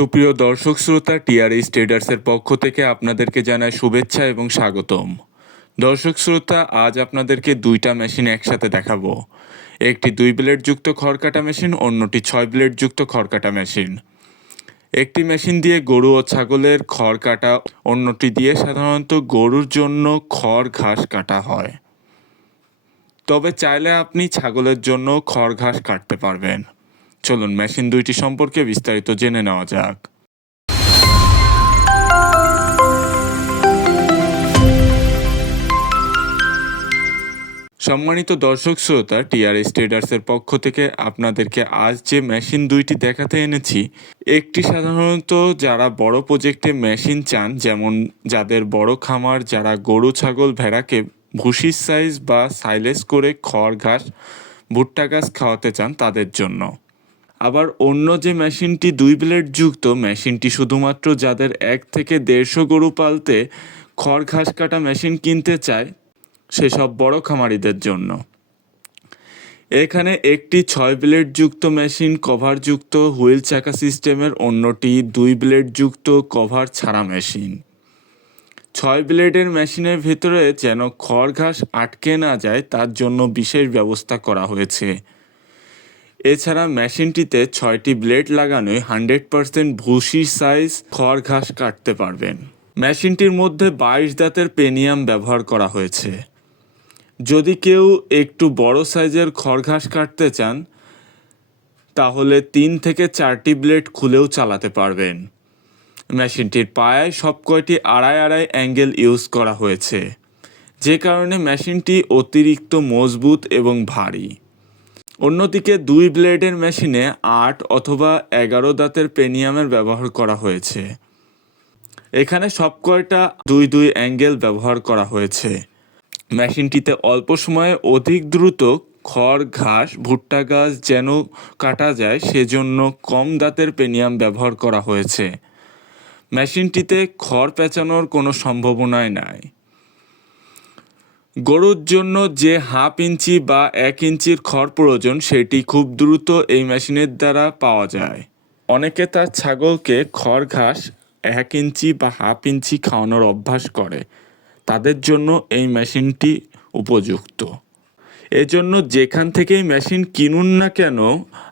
সুপ্রিয় দর্শক শ্রোতা টিআরএস ট্রেডার্সের পক্ষ থেকে আপনাদেরকে জানায় শুভেচ্ছা এবং স্বাগতম। দর্শক শ্রোতা, আজ আপনাদেরকে দুইটা মেশিন একসাথে দেখাবো। একটি দুই ব্লেড যুক্ত খড়কাটা মেশিন, অন্যটি ছয় ব্লেড যুক্ত খড়কাটা মেশিন। একটি মেশিন দিয়ে গরু ও ছাগলের খড় কাটা, অন্যটি দিয়ে সাধারণত গরুর জন্য খড় ঘাস কাটা হয়। তবে চাইলে আপনি ছাগলের জন্য খড় ঘাস কাটতে পারবেন। চলুন মেশিন দুইটি সম্পর্কে বিস্তারিত জেনে নেওয়া যাক। সম্মানিত দর্শক শ্রোতা টিআরএস ট্রেডার্সের পক্ষ থেকে আপনাদেরকে আজ যে মেশিন দুইটি দেখাতে এনেছি, একটি সাধারণত যারা বড় প্রজেক্টে মেশিন চান, যেমন যাদের বড় খামার, যারা গরু, ছাগল, ভেড়াকে ভুসির সাইজ বা সাইলেস করে খড়, ঘাস, ভুট্টা গাছ খাওয়াতে চান তাদের জন্য। আবার অন্য যে মেশিনটি দুই ব্লেড যুক্ত, মেশিনটি শুধুমাত্র যাদের এক থেকে দেড়শো গরু পালতে খড় ঘাস কাটা মেশিন কিনতে চায়, সেসব বড় খামারিদের জন্য। এখানে একটি ছয় ব্লেড যুক্ত মেশিন, কভার যুক্ত, হুইল চাকা সিস্টেমের অন্যটি দুই ব্লেড যুক্ত, কভার ছাড়া মেশিন। ছয় ব্লেডের মেশিনের ভেতরে যেন খড় ঘাস আটকে না যায়, তার জন্য বিশেষ ব্যবস্থা করা হয়েছে। এছাড়া মেশিনটিতে ছয়টি ব্লেড লাগানোয় হান্ড্রেড পার্সেন্ট ভুসি সাইজ খড় ঘাস কাটতে পারবেন। মেশিনটির মধ্যে বাইশ দাঁতের পেনিয়াম ব্যবহার করা হয়েছে। যদি কেউ একটু বড় সাইজের খড় ঘাস কাটতে চান, তাহলে তিন থেকে চারটি ব্লেড খুলেও চালাতে পারবেন। মেশিনটির পায়ায় সব কয়টি আড়াই আড়াই অ্যাঙ্গেল ইউজ করা হয়েছে। যে কারণে মেশিনটি অতিরিক্ত মজবুত এবং ভারী। অন্যদিকে দুই ব্লেডের মেশিনে আট অথবা এগারো দাঁতের পেনিয়ামের ব্যবহার করা হয়েছে। এখানে সব কয়টা দুই দুই অ্যাঙ্গেল ব্যবহার করা হয়েছে। মেশিনটিতে অল্প সময়ে অধিক দ্রুত খড়, ঘাস, ভুট্টা গাছ যেন কাটা যায়, সেজন্য কম দাঁতের পেনিয়াম ব্যবহার করা হয়েছে। মেশিনটিতে খড় পেঁচানোর কোনো সম্ভাবনাই নাই। গরুর জন্য যে হাফ ইঞ্চি বা এক ইঞ্চির খড় প্রয়োজন, সেটি খুব দ্রুত এই মেশিনের দ্বারা পাওয়া যায়। অনেকে তার ছাগলকে খড় ঘাস এক ইঞ্চি বা হাফ ইঞ্চি খাওয়ানোর অভ্যাস করে। তাদের জন্য এই মেশিনটি উপযুক্ত। এজন্য যেখান থেকেই মেশিন কিনুন না কেন,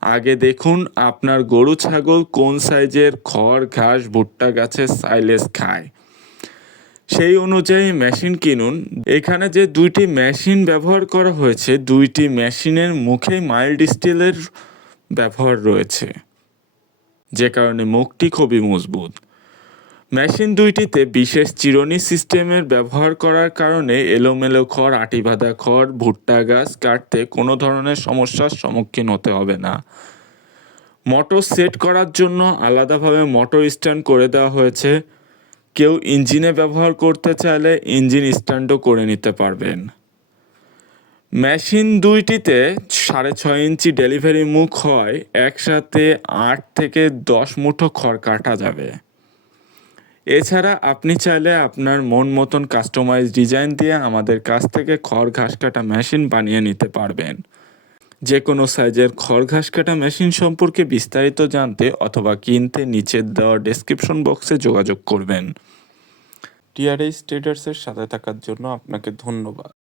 আগে দেখুন আপনার গরু ছাগল কোন সাইজের খড়, ঘাস, ভুট্টা গাছের সাইলেজ খায়। সেই অনুযায়ী মেশিন কিনুন। এখানে যে দুইটি মেশিন ব্যবহার করা হয়েছে, দুইটি মেশিনের মুখে মাইল্ড স্টিলের ব্যবহার রয়েছে, যে কারণে মুখটি খুবই মজবুত। মেশিন দুইটিতে বিশেষ চিরুনি সিস্টেমের ব্যবহার করার কারণে এলোমেলো খড় আটি বাঁধা খড়, ভুট্টা গাছ কাটতে কোনো ধরনের সমস্যার সম্মুখীন হতে হবে না। মোটর সেট করার জন্য আলাদাভাবে মোটর স্ট্যান্ড করে দেওয়া হয়েছে। কেউ ইঞ্জিনে ব্যবহার করতে চাইলে ইঞ্জিন স্ট্যান্ডও করে নিতে পারবেন। মেশিন দুইটিতে সাড়ে ছয় ইঞ্চি ডেলিভারি মুখ হয়, একসাথে আট থেকে দশ মুঠো খড় কাটা যাবে। এছাড়া আপনি চাইলে আপনার মন মতন কাস্টমাইজ ডিজাইন দিয়ে আমাদের কাছ থেকে খড় ঘাস কাটা মেশিন বানিয়ে নিতে পারবেন। যে কোনো সাইজের খড় ঘাস কাটা মেশিন সম্পর্কে বিস্তারিত জানতে অথবা কিনতে নিচের দেওয়া ডেসক্রিপশন বক্সে যোগাযোগ করবেন। টিআরএস ট্রেডার্সের সাথে থাকার জন্য আপনাকে ধন্যবাদ।